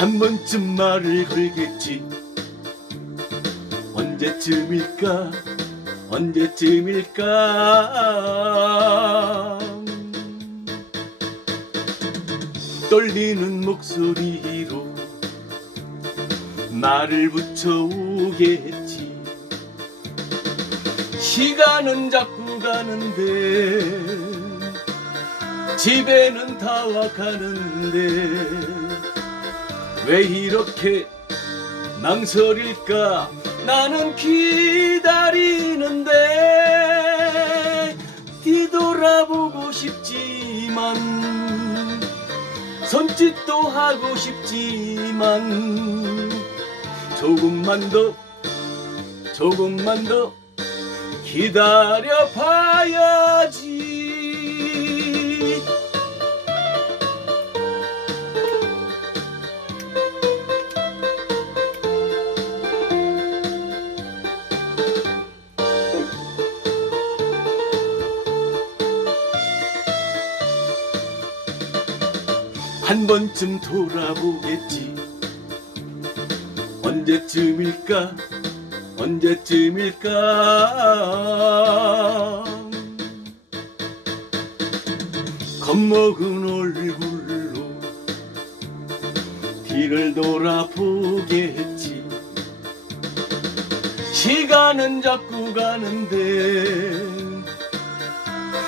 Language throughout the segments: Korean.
한 번쯤 말을 걸겠지. 언제쯤일까? 언제쯤일까? 떨리는 목소리로 말을 붙여오겠지. 시간은 자꾸 가는데 집에는 다 와가는데 왜 이렇게 망설일까? 나는 기다리는데 뒤돌아보고 싶지만 손짓도 하고 싶지만 조금만 더 조금만 더 기다려 봐야 한 번쯤 돌아보겠지. 언제쯤일까? 언제쯤일까? 겁먹은 얼굴로 뒤를 돌아보겠지. 시간은 자꾸 가는데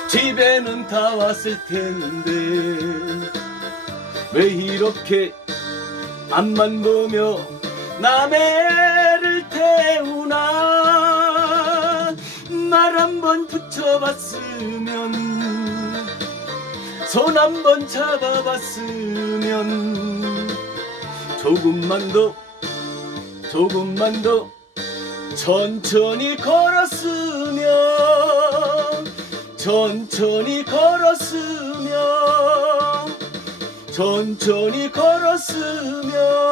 집에는 다 왔을 텐데 왜 이렇게 앞만 보며 남의 애를 태우나? 말 한번 붙여봤으면 손 한번 잡아봤으면. 조금만 더 조금만 더 천천히 걸었으면 천천히 걸었으면 천천히 걸었으면